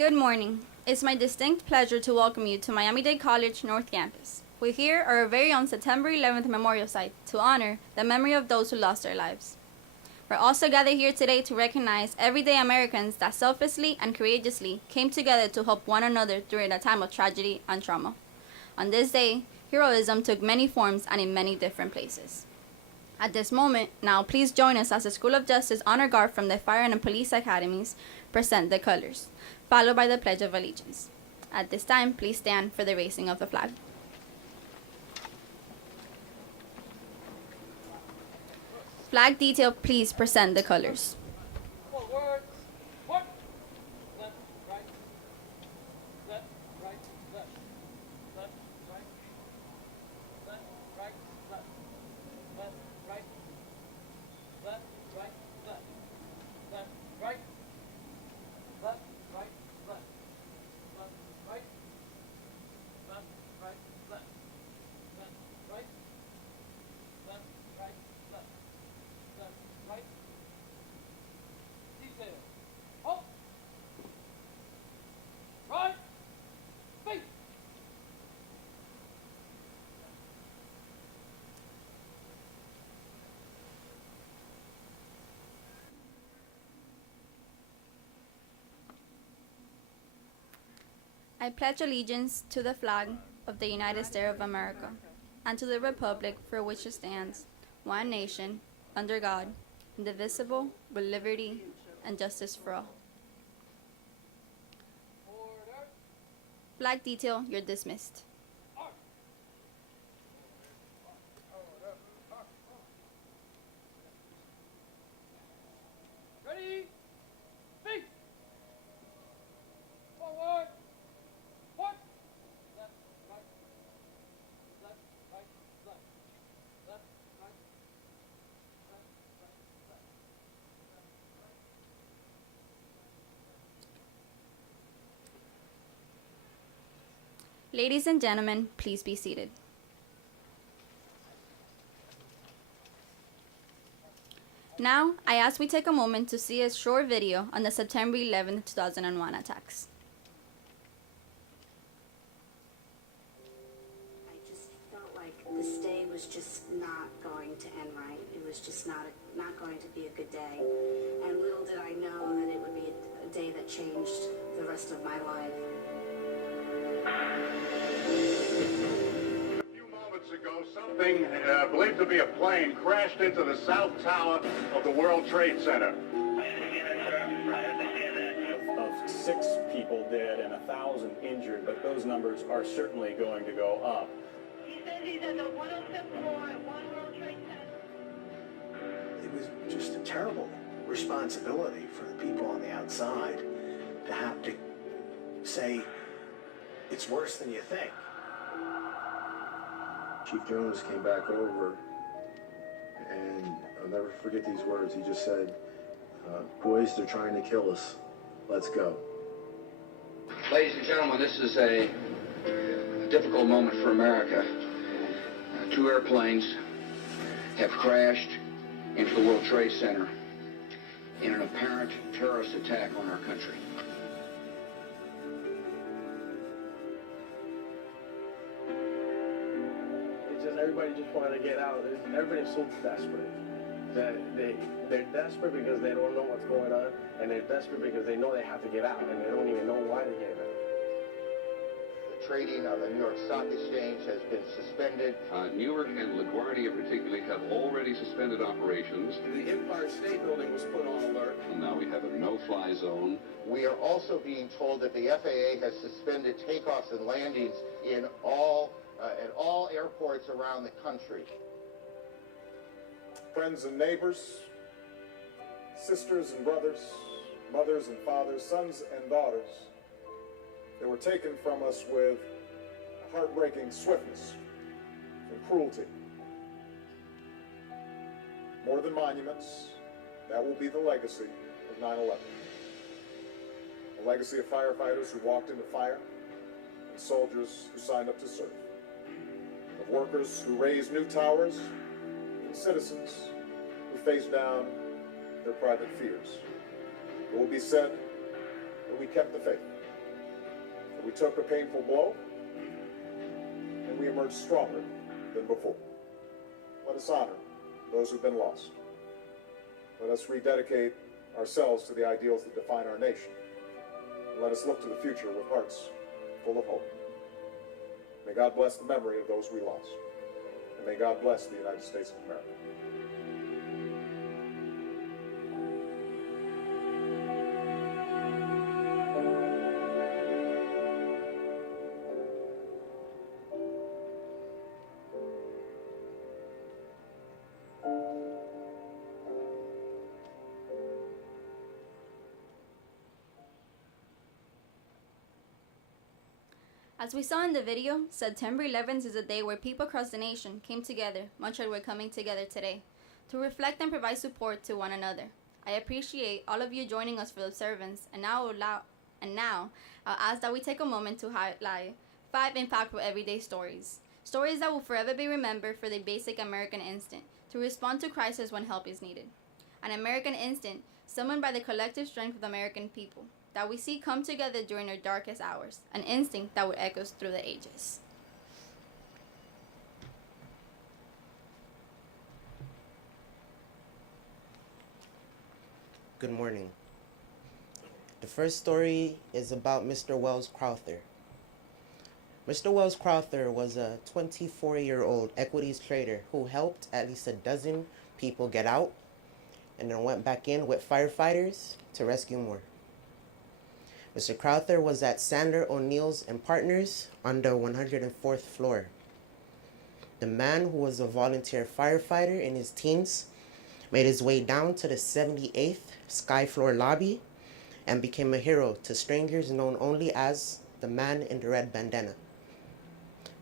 Good morning. It's my distinct pleasure to welcome you to Miami-Dade College North Campus. We here are our very own September 11th memorial site to honor the memory of those who lost their lives. We're also gathered here today to recognize everyday Americans that selflessly and courageously came together to help one another during a time of tragedy and trauma. On this day, heroism took many forms and in many different places. At this moment, now please join us as the School of Justice Honor Guard from the Fire and Police Academies present the colors, followed by the Pledge of Allegiance. At this time, please stand for the raising of the flag. Flag detail, please present the colors. Forward. What? Left, right. Left, right, left. Left, right. Left, right, left. Left, right. Left, right, left. Left, right. Left, right, left. Left, right. Left, right, left. Left, right. Left, right, left. Left, right. Detail. Halt. Right. Feet. I pledge allegiance to the flag of the United States of America and to the republic for which it stands, one nation, under God, indivisible, with liberty and justice for all. Order. Flag detail, you're dismissed. Ready? Feet. Forward. What? Left, right. Left, right, left. Left, right. Left, right, left. Left, right. Ladies and gentlemen, please be seated. Now, I ask we take a moment to see a short video on the September 11, 2001 attacks. I just felt like this day was just not going to end right. It was just not going to be a good day. And little did I know that it would be a day that changed the rest of my life. A few moments ago, something believed to be a plane crashed into the south tower of the World Trade Center. Of 6 people dead and 1,000 injured, but those numbers are certainly going to go up. He says he's at the 107th floor at One World Trade Center. It was just a terrible responsibility for the people on the outside to have to say it's worse than you think. Chief Jones came back over, and I'll never forget these words. He just said, boys, they're trying to kill us. Let's go. Ladies and gentlemen, this is a difficult moment for America. 2 airplanes have crashed into the World Trade Center in an apparent terrorist attack on our country. It's just everybody just wanted to get out. Everybody's so desperate that they're desperate because they don't know what's going on, and they're desperate because they know they have to get out, and they don't even know why to get out. The trading on the New York Stock Exchange has been suspended. Newark and LaGuardia particularly have already suspended operations. The Empire State Building was put on alert. And now we have a no-fly zone. We are also being told that the FAA has suspended takeoffs and landings in at all airports around the country. Friends and neighbors, sisters and brothers, mothers and fathers, sons and daughters, they were taken from us with heartbreaking swiftness and cruelty. More than monuments, that will be the legacy of 9/11. A legacy of firefighters who walked into fire and soldiers who signed up to serve. Of workers who raised new towers and citizens who faced down their private fears. It will be said that we kept the faith. But we took a painful blow, and we emerged stronger than before. Let us honor those who've been lost. Let us rededicate ourselves to the ideals that define our nation. And let us look to the future with hearts full of hope. May God bless the memory of those we lost. And may God bless the United States of America. As we saw in the video, September 11th is a day where people across the nation came together, much like we're coming together today, to reflect and provide support to one another. I appreciate all of you joining us for the observance, and now I'll ask that we take a moment to highlight 5 impactful everyday stories. Stories that will forever be remembered for the basic American instinct, to respond to crisis when help is needed. An American instinct summoned by the collective strength of the American people, that we see come together during our darkest hours, an instinct that will echo through the ages. Good morning. The first story is about Mr. Wells Crowther. Mr. Wells Crowther was a 24-year-old equities trader who helped at least a dozen people get out and then went back in with firefighters to rescue more. Mr. Crowther was at Sandler O'Neill's and Partners on the 104th floor. The man, who was a volunteer firefighter in his teens, made his way down to the 78th sky floor lobby and became a hero to strangers known only as the man in the red bandana.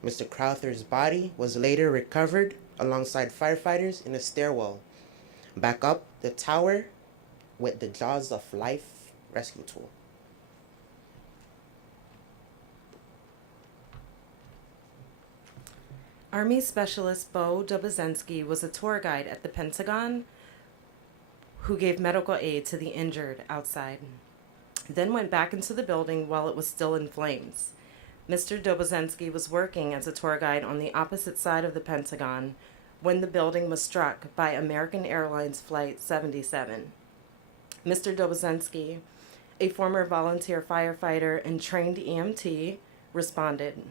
Mr. Crowther's body was later recovered alongside firefighters in a stairwell back up the tower with the Jaws of Life rescue tool. Army Specialist Bo Dobozensky was a tour guide at the Pentagon who gave medical aid to the injured outside, then went back into the building while it was still in flames. Mr. Dobozensky was working as a tour guide on the opposite side of the Pentagon when the building was struck by American Airlines Flight 77. Mr. Dobozensky, a former volunteer firefighter and trained EMT, responded.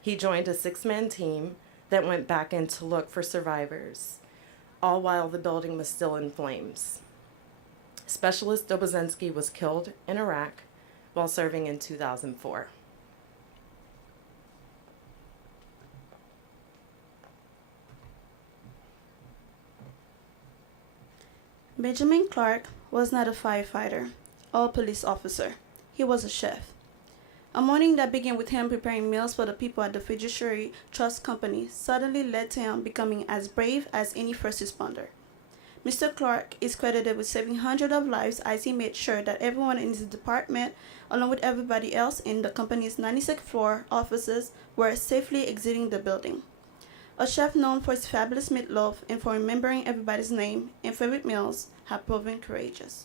He joined a 6-man team that went back in to look for survivors, all while the building was still in flames. Specialist Dobozensky was killed in Iraq while serving in 2004. Benjamin Clark was not a firefighter or a police officer. He was a chef. A morning that began with him preparing meals for the people at the Fiduciary Trust Company suddenly led to him becoming as brave as any first responder. Mr. Clark is credited with saving hundreds of lives as he made sure that everyone in his department, along with everybody else in the company's 96th floor offices, were safely exiting the building. A chef known for his fabulous meatloaf and for remembering everybody's name and favorite meals had proven courageous.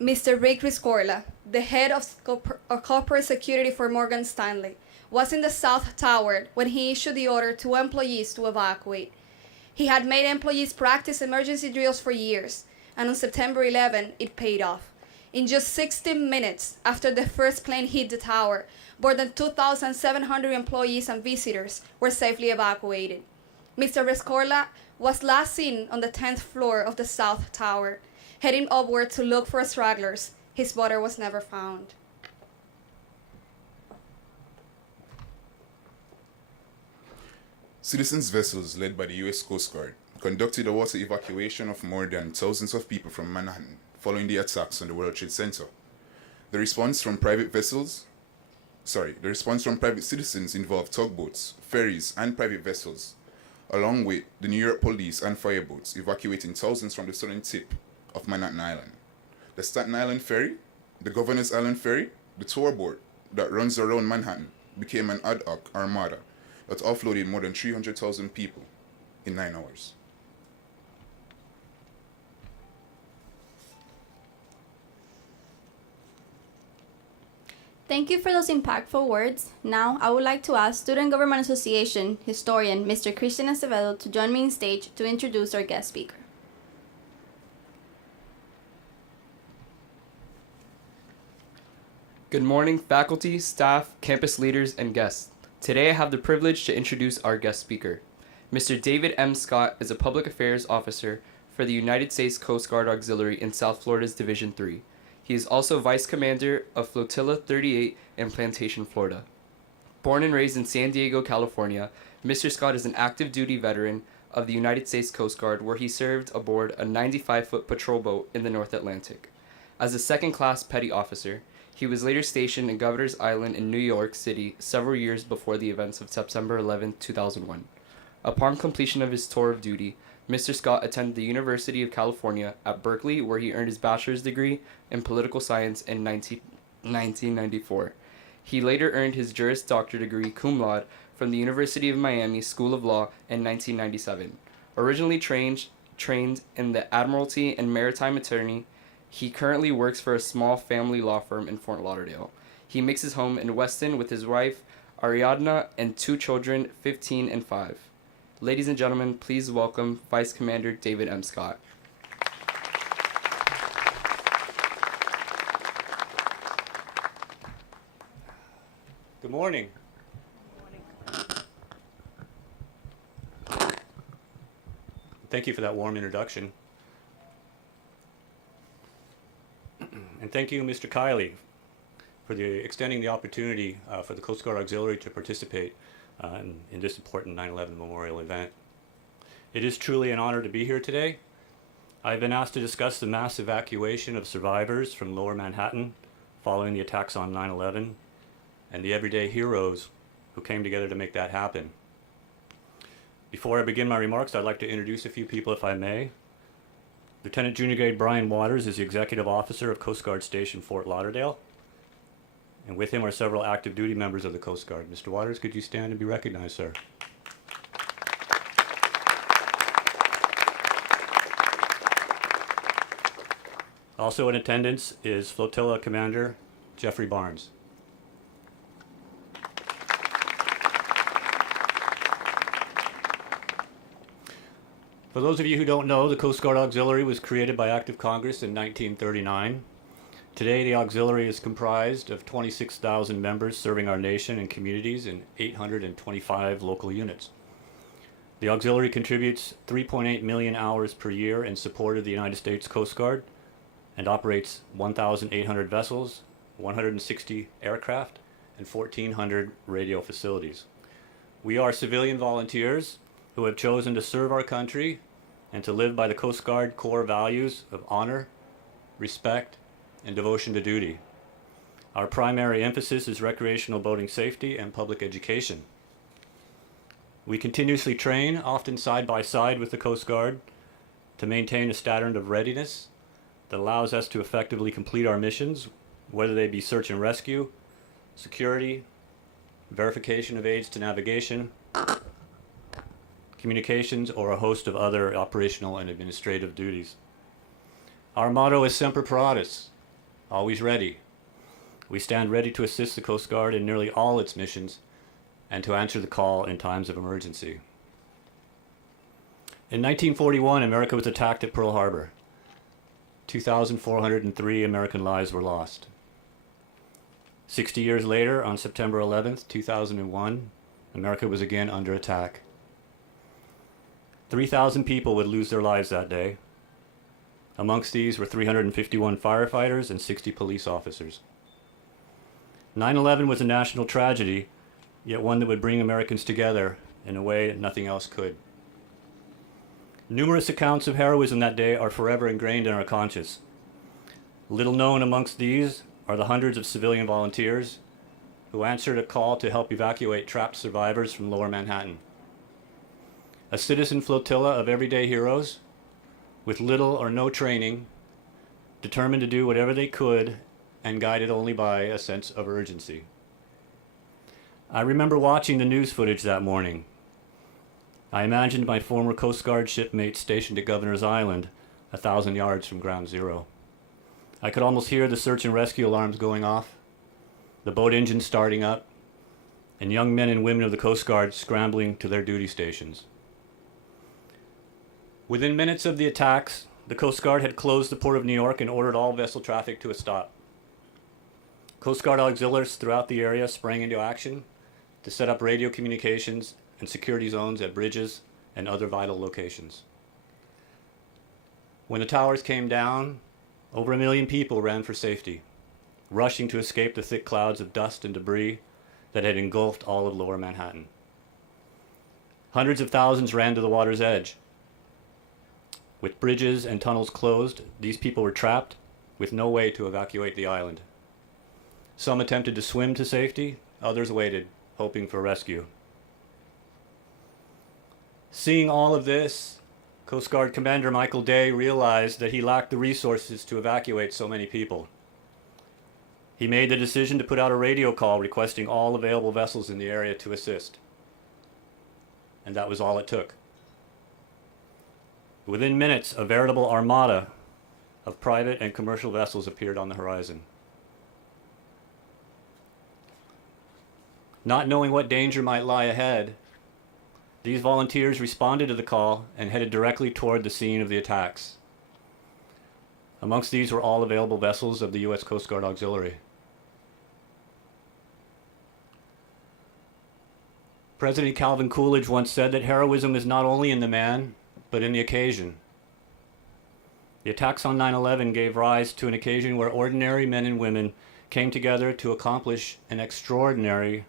Mr. Rick Riscorla, the head of corporate security for Morgan Stanley, was in the South Tower when he issued the order to employees to evacuate. He had made employees practice emergency drills for years, and on September 11, it paid off. In just 60 minutes after the first plane hit the tower, more than 2,700 employees and visitors were safely evacuated. Mr. Riscorla was last seen on the 10th floor of the South Tower, heading upward to look for stragglers. His body was never found. Citizens' vessels led by the U.S. Coast Guard conducted a water evacuation of more than thousands of people from Manhattan following the attacks on the World Trade Center. The response from private citizens involved tugboats, ferries, and private vessels, along with the New York police and fireboats evacuating thousands from the southern tip of Manhattan Island. The Staten Island Ferry, the Governor's Island Ferry, the tour boat that runs around Manhattan became an ad hoc armada that offloaded more than 300,000 people in 9 hours. Thank you for those impactful words. Now, I would like to ask Student Government Association historian Mr. Christian Acevedo to join me on stage to introduce our guest speaker. Good morning, faculty, staff, campus leaders, and guests. Today I have the privilege to introduce our guest speaker. Mr. David M. Scott is a public affairs officer for the United States Coast Guard Auxiliary in South Florida's Division 3. He is also Vice Commander of Flotilla 38 in Plantation, Florida. Born and raised in San Diego, California, Mr. Scott is an active duty veteran of the United States Coast Guard where he served aboard a 95-foot patrol boat in the North Atlantic. As a second-class petty officer, he was later stationed in Governor's Island in New York City several years before the events of September 11, 2001. Upon completion of his tour of duty, Mr. Scott attended the University of California at Berkeley, where he earned his bachelor's degree in political science in 1994. He later earned his Juris Doctor degree cum laude from the University of Miami School of Law in 1997. Originally trained in the Admiralty and Maritime Attorney, he currently works for a small family law firm in Fort Lauderdale. He makes his home in Weston with his wife, Ariadna, and 2 children, 15 and 5. Ladies and gentlemen, please welcome Vice Commander David M. Scott. Good morning. Thank you for that warm introduction. And thank you, Mr. Kiley, for extending the opportunity for the Coast Guard Auxiliary to participate in this important 9/11 memorial event. It is truly an honor to be here today. I've been asked to discuss the mass evacuation of survivors from Lower Manhattan following the attacks on 9/11 and the everyday heroes who came together to make that happen. Before I begin my remarks, I'd like to introduce a few people, if I may. Lieutenant Junior Grade Brian Waters is the Executive Officer of Coast Guard Station Fort Lauderdale. And with him are several active duty members of the Coast Guard. Mr. Waters, could you stand and be recognized, sir? Also in attendance is Flotilla Commander Jeffrey Barnes. For those of you who don't know, the Coast Guard Auxiliary was created by Act of Congress in 1939. Today, the Auxiliary is comprised of 26,000 members serving our nation and communities in 825 local units. The Auxiliary contributes 3.8 million hours per year in support of the United States Coast Guard and operates 1,800 vessels, 160 aircraft, and 1,400 radio facilities. We are civilian volunteers who have chosen to serve our country and to live by the Coast Guard core values of honor, respect, and devotion to duty. Our primary emphasis is recreational boating safety and public education. We continuously train, often side by side with the Coast Guard, to maintain a standard of readiness that allows us to effectively complete our missions, whether they be search and rescue, security, verification of aids to navigation, communications, or a host of other operational and administrative duties. Our motto is Semper Paratus, always ready. We stand ready to assist the Coast Guard in nearly all its missions and to answer the call in times of emergency. In 1941, America was attacked at Pearl Harbor. 2,403 American lives were lost. 60 years later, on September 11th, 2001, America was again under attack. 3,000 people would lose their lives that day. Amongst these were 351 firefighters and 60 police officers. 9/11 was a national tragedy, yet one that would bring Americans together in a way that nothing else could. Numerous accounts of heroism that day are forever ingrained in our conscience. Little known amongst these are the hundreds of civilian volunteers who answered a call to help evacuate trapped survivors from Lower Manhattan. A citizen flotilla of everyday heroes with little or no training, determined to do whatever they could and guided only by a sense of urgency. I remember watching the news footage that morning. I imagined my former Coast Guard shipmates stationed at Governor's Island, 1,000 yards from ground zero. I could almost hear the search and rescue alarms going off. the boat engine starting up, and young men and women of the Coast Guard scrambling to their duty stations. Within minutes of the attacks, the Coast Guard had closed the port of New York and ordered all vessel traffic to a stop. Coast Guard auxiliaries throughout the area sprang into action to set up radio communications and security zones at bridges and other vital locations. When the towers came down, over 1 million people ran for safety, rushing to escape the thick clouds of dust and debris that had engulfed all of lower Manhattan. Hundreds of thousands ran to the water's edge. With bridges and tunnels closed, these people were trapped with no way to evacuate the island. Some attempted to swim to safety, others waited, hoping for rescue. Seeing all of this, Coast Guard Commander Michael Day realized that he lacked the resources to evacuate so many people. He made the decision to put out a radio call requesting all available vessels in the area to assist. And that was all it took. Within minutes, a veritable armada of private and commercial vessels appeared on the horizon. Not knowing what danger might lie ahead, these volunteers responded to the call and headed directly toward the scene of the attacks. Amongst these were all available vessels of the U.S. Coast Guard Auxiliary. President Calvin Coolidge once said that heroism is not only in the man, but in the occasion. The attacks on 9/11 gave rise to an occasion where ordinary men and women came together to accomplish an extraordinary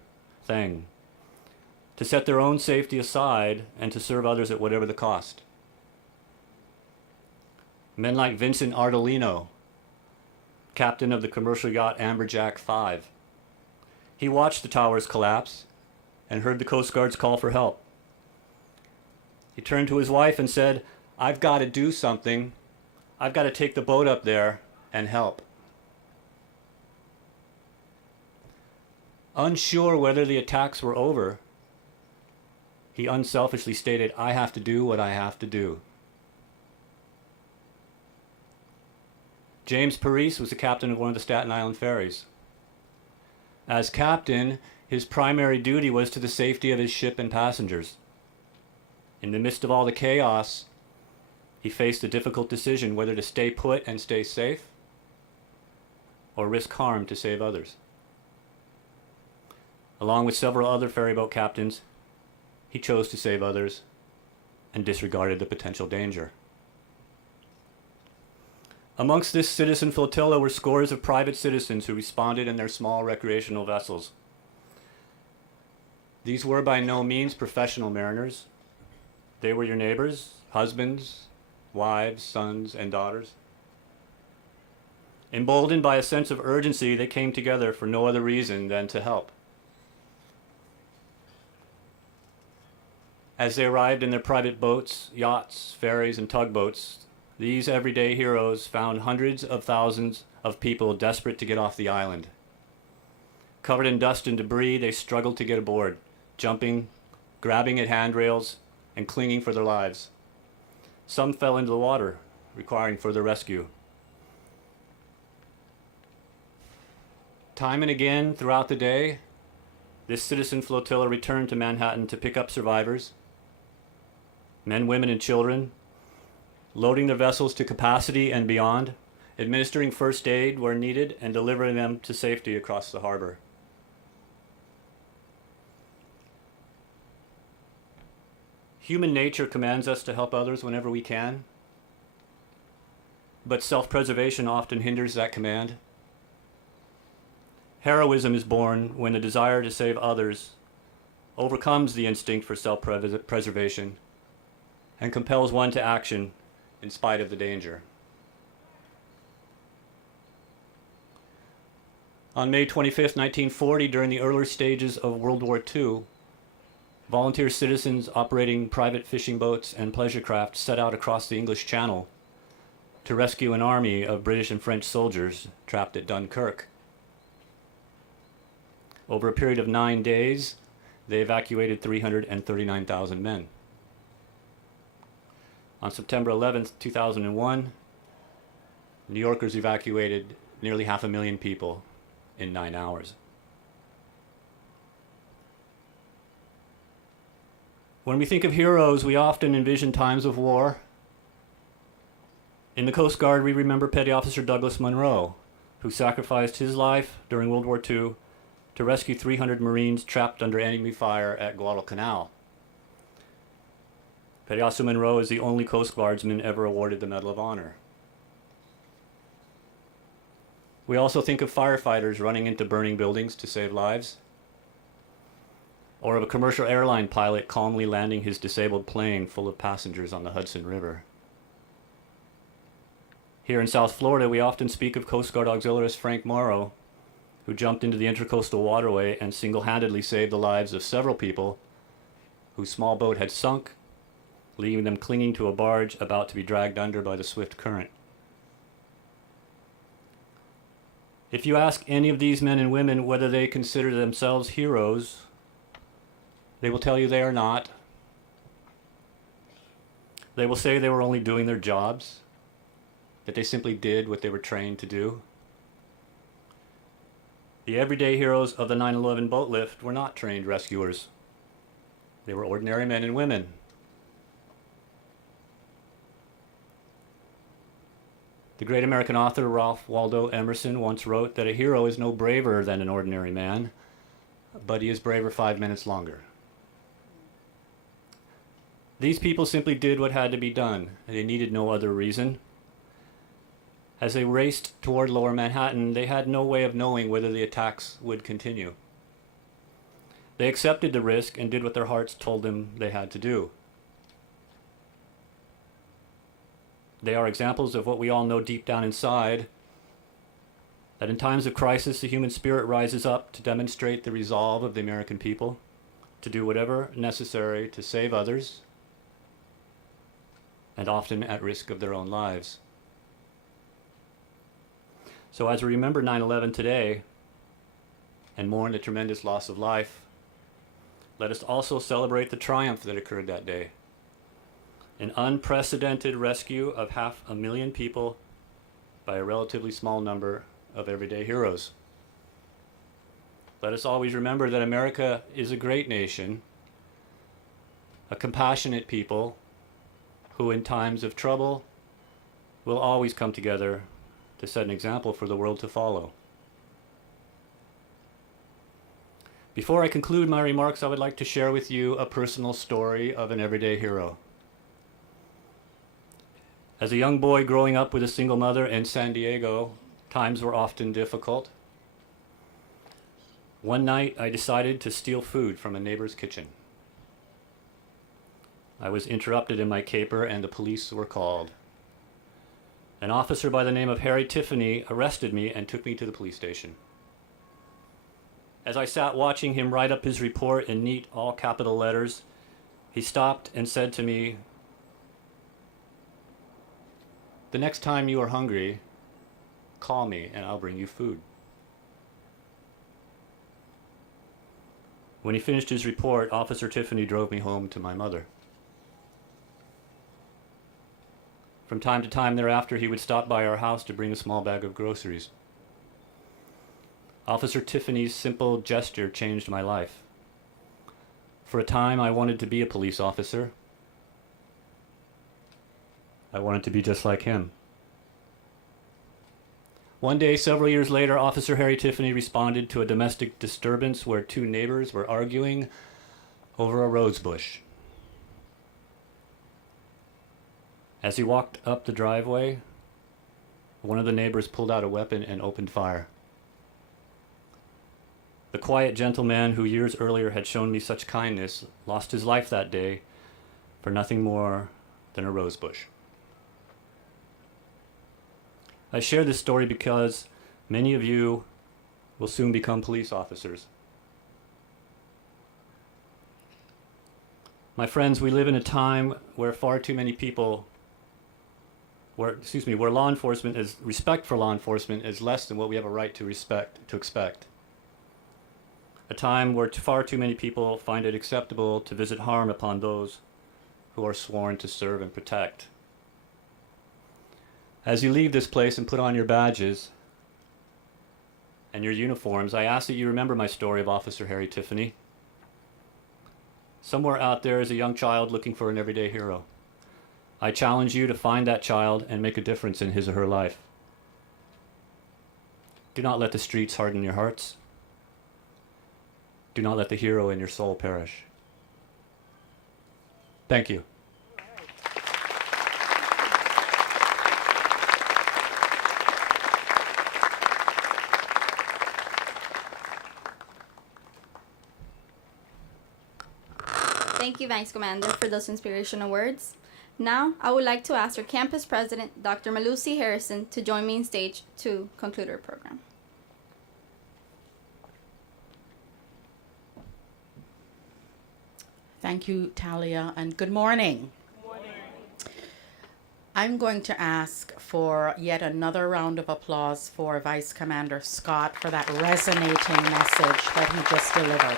thing, to set their own safety aside and to serve others at whatever the cost. Men like Vincent Ardolino, captain of the commercial yacht Amberjack 5. He watched the towers collapse and heard the Coast Guard's call for help. He turned to his wife and said, "I've got to do something. I've got to take the boat up there and help." Unsure whether the attacks were over, he unselfishly stated, "I have to do what I have to do." James Parise was the captain of one of the Staten Island ferries. As captain, his primary duty was to the safety of his ship and passengers. In the midst of all the chaos, he faced a difficult decision whether to stay put and stay safe or risk harm to save others. Along with several other ferryboat captains, he chose to save others and disregarded the potential danger. Amongst this citizen flotilla were scores of private citizens who responded in their small recreational vessels. These were by no means professional mariners. They were your neighbors, husbands, wives, sons, and daughters. Emboldened by a sense of urgency, they came together for no other reason than to help. As they arrived in their private boats, yachts, ferries, and tugboats, these everyday heroes found hundreds of thousands of people desperate to get off the island. Covered in dust and debris, they struggled to get aboard, jumping, grabbing at handrails, and clinging for their lives. Some fell into the water, requiring further rescue. Time and again throughout the day, this citizen flotilla returned to Manhattan to pick up survivors, men, women, and children, loading their vessels to capacity and beyond, administering first aid where needed, and delivering them to safety across the harbor. Human nature commands us to help others whenever we can, but self-preservation often hinders that command. Heroism is born when the desire to save others overcomes the instinct for self-preservation and compels one to action in spite of the danger. On May 25, 1940, during the early stages of World War II, volunteer citizens operating private fishing boats and pleasure craft set out across the English Channel to rescue an army of British and French soldiers trapped at Dunkirk. Over a period of 9 days, they evacuated 339,000 men. On September 11, 2001, New Yorkers evacuated nearly 500,000 people in 9 hours. When we think of heroes, we often envision times of war. In the Coast Guard, we remember Petty Officer Douglas Munro, who sacrificed his life during World War II to rescue 300 Marines trapped under enemy fire at Guadalcanal. Petty Officer Munro is the only Coast Guardsman ever awarded the Medal of Honor. We also think of firefighters running into burning buildings to save lives, or of a commercial airline pilot calmly landing his disabled plane full of passengers on the Hudson River. Here in South Florida, we often speak of Coast Guard auxiliarist Frank Morrow, who jumped into the Intercoastal Waterway and single-handedly saved the lives of several people whose small boat had sunk, leaving them clinging to a barge about to be dragged under by the swift current. If you ask any of these men and women whether they consider themselves heroes, they will tell you they are not. They will say they were only doing their jobs, that they simply did what they were trained to do. The everyday heroes of the 9/11 boat lift were not trained rescuers. They were ordinary men and women. The great American author Ralph Waldo Emerson once wrote that a hero is no braver than an ordinary man, but he is braver 5 minutes longer. These people simply did what had to be done. They needed no other reason. As they raced toward Lower Manhattan, they had no way of knowing whether the attacks would continue. They accepted the risk and did what their hearts told them they had to do. They are examples of what we all know deep down inside, that in times of crisis, the human spirit rises up to demonstrate the resolve of the American people to do whatever necessary to save others, and often at risk of their own lives. So as we remember 9/11 today and mourn the tremendous loss of life, let us also celebrate the triumph that occurred that day. An unprecedented rescue of 500,000 people by a relatively small number of everyday heroes. Let us always remember that America is a great nation, a compassionate people who in times of trouble will always come together to set an example for the world to follow. Before I conclude my remarks, I would like to share with you a personal story of an everyday hero. As a young boy growing up with a single mother in San Diego, times were often difficult. One night, I decided to steal food from a neighbor's kitchen. I was interrupted in my caper and the police were called. An officer by the name of Harry Tiffany arrested me and took me to the police station. As I sat watching him write up his report in neat, all capital letters, he stopped and said to me, "The next time you are hungry, call me and I'll bring you food." When he finished his report, Officer Tiffany drove me home to my mother. From time to time thereafter, he would stop by our house to bring a small bag of groceries. Officer Tiffany's simple gesture changed my life. For a time, I wanted to be a police officer. I wanted to be just like him. One day, several years later, Officer Harry Tiffany responded to a domestic disturbance where two neighbors were arguing over a rose bush. As he walked up the driveway, one of the neighbors pulled out a weapon and opened fire. The quiet gentleman who years earlier had shown me such kindness lost his life that day for nothing more than a rose bush. I share this story because many of you will soon become police officers. My friends, we live in a time where far too many people where respect for law enforcement is less than what we have a right to expect. A time where far too many people find it acceptable to visit harm upon those who are sworn to serve and protect. As you leave this place and put on your badges and your uniforms, I ask that you remember my story of Officer Harry Tiffany. Somewhere out there is a young child looking for an everyday hero. I challenge you to find that child and make a difference in his or her life. Do not let the streets harden your hearts. Do not let the hero in your soul perish. Thank you. Thank you, Vice Commander, for those inspirational words. Now, I would like to ask our campus president, Dr. Malusi Harrison, to join me on stage to conclude our program. Thank you, Talia, and good morning. Good morning. I'm going to ask for yet another round of applause for Vice Commander Scott for that resonating message that he just delivered.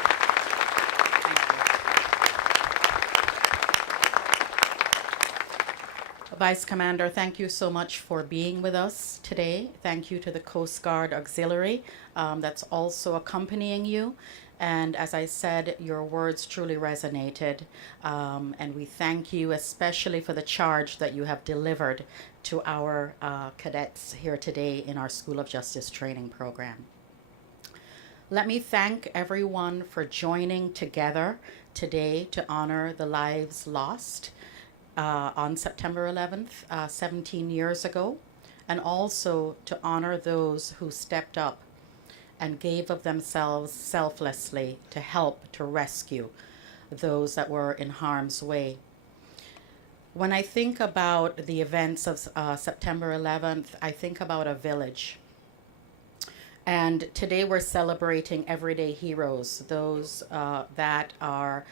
Vice Commander, thank you so much for being with us today. Thank you to the Coast Guard Auxiliary that's also accompanying you. And as I said, your words truly resonated. And we thank you especially for the charge that you have delivered to our cadets here today in our School of Justice training program. Let me thank everyone for joining together today to honor the lives lost on September 11th, 17 years ago, and also to honor those who stepped up and gave of themselves selflessly to help to rescue those that were in harm's way. When I think about the events of September 11th, I think about a village. And today we're celebrating everyday heroes, those that are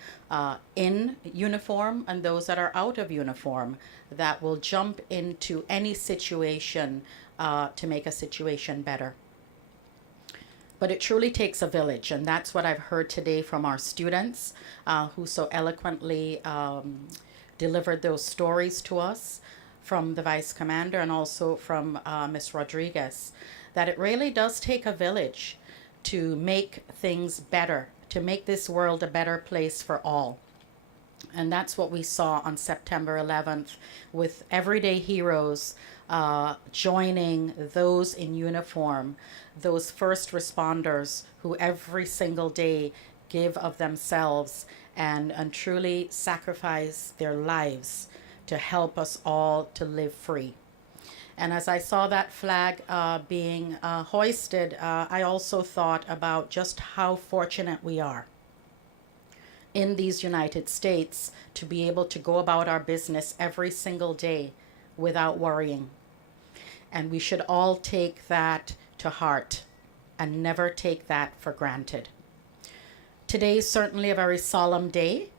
in uniform and those that are out of uniform, that will jump into any situation to make a situation better. But it truly takes a village, and that's what I've heard today from our students who so eloquently delivered those stories to us from the Vice Commander and also from Ms. Rodriguez, that it really does take a village to make things better, to make this world a better place for all. And that's what we saw on September 11th with everyday heroes joining those in uniform, those first responders who every single day give of themselves and truly sacrifice their lives to help us all to live free. And as I saw that flag being hoisted, I also thought about just how fortunate we are in these United States to be able to go about our business every single day without worrying. And we should all take that to heart and never take that for granted. Today is certainly a very solemn day,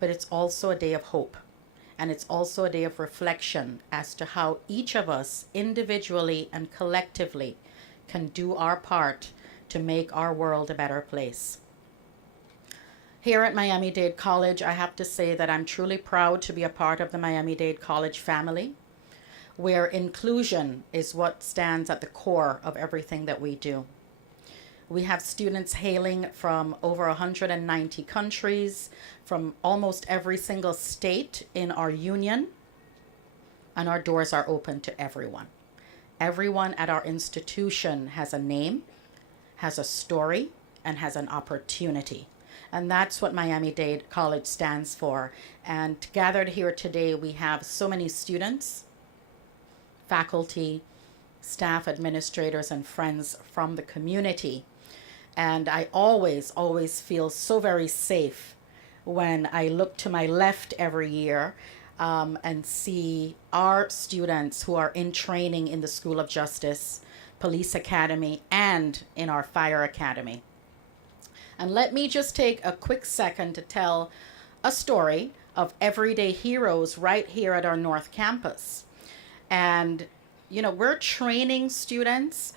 but it's also a day of hope. And it's also a day of reflection as to how each of us individually and collectively can do our part to make our world a better place. Here at Miami-Dade College, I have to say that I'm truly proud to be a part of the Miami-Dade College family, where inclusion is what stands at the core of everything that we do. We have students hailing from over 190 countries, from almost every single state in our union, and our doors are open to everyone. Everyone at our institution has a name, has a story, and has an opportunity. And that's what Miami-Dade College stands for. And gathered here today, we have so many students, faculty, staff, administrators, and friends from the community. And I always feel so very safe when I look to my left every year and see our students who are in training in the School of Justice, Police Academy, and in our Fire Academy. And let me just take a quick second to tell a story of everyday heroes right here at our North Campus. And, you know, we're training students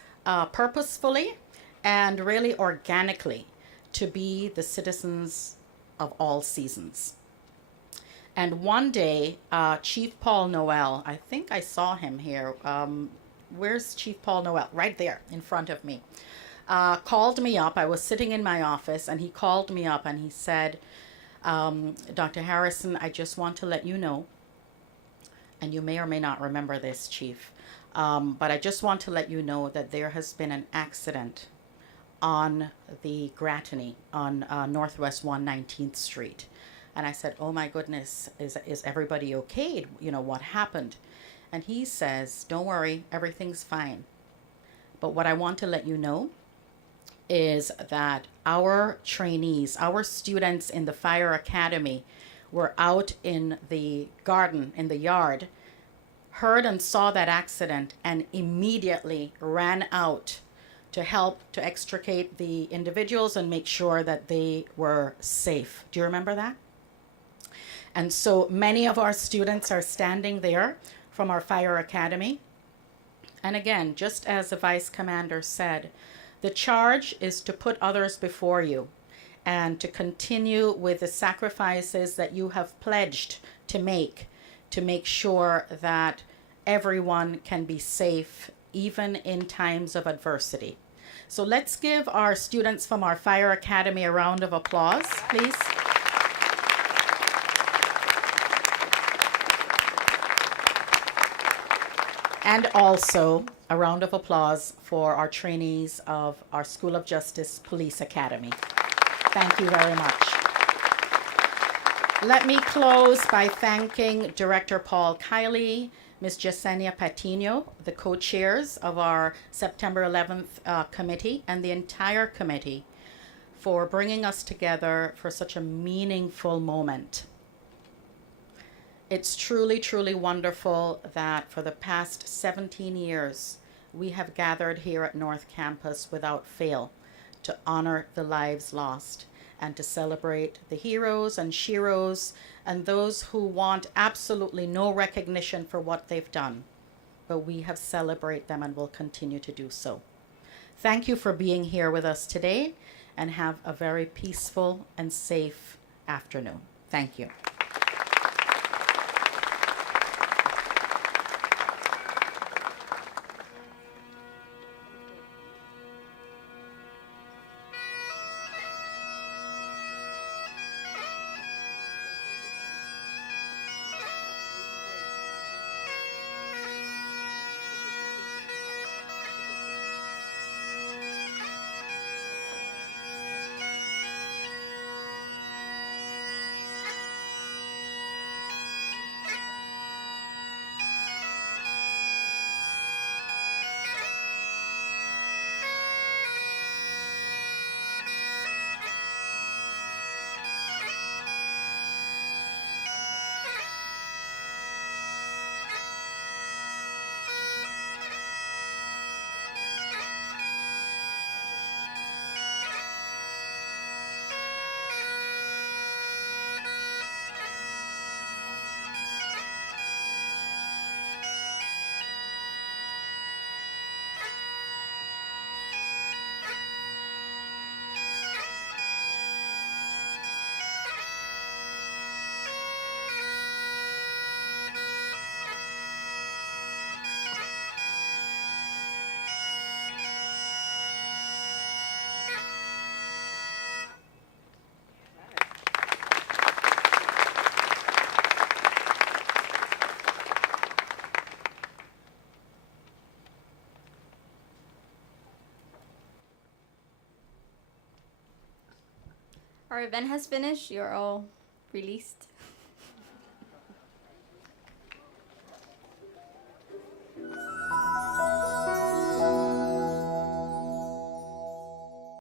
purposefully and really organically to be the citizens of all seasons. And one day, Chief Paul Noel, I think I saw him here. Where's Chief Paul Noel? Right there in front of me. Called me up. I was sitting in my office and he called me up and he said, Dr. Harrison, I just want to let you know, and you may or may not remember this, Chief, but I just want to let you know that there has been an accident on the Gratany on Northwest 119th Street. And I said, oh my goodness, is everybody okay? You know, what happened? And he says, don't worry, everything's fine. But what I want to let you know is that our trainees, our students in the fire academy were out in the garden, in the yard, heard and saw that accident and immediately ran out to help to extricate the individuals and make sure that they were safe. Do you remember that? And so many of our students are standing there from our fire academy. And again, just as the vice commander said, the charge is to put others before you and to continue with the sacrifices that you have pledged to make sure that everyone can be safe even in times of adversity. So let's give our students from our fire academy a round of applause, please. And also a round of applause for our trainees of our School of Justice Police Academy. Thank you very much. Let me close by thanking Director Paul Kiley, Ms. Jasenia Patino, the co-chairs of our September 11th committee, and the entire committee for bringing us together for such a meaningful moment. It's truly, truly wonderful that for the past 17 years, we have gathered here at North Campus without fail to honor the lives lost and to celebrate the heroes and sheroes and those who want absolutely no recognition for what they've done. But we have celebrated them and will continue to do so. Thank you for being here with us today, and have a very peaceful and safe afternoon. Thank you. Our event has finished. You're all released.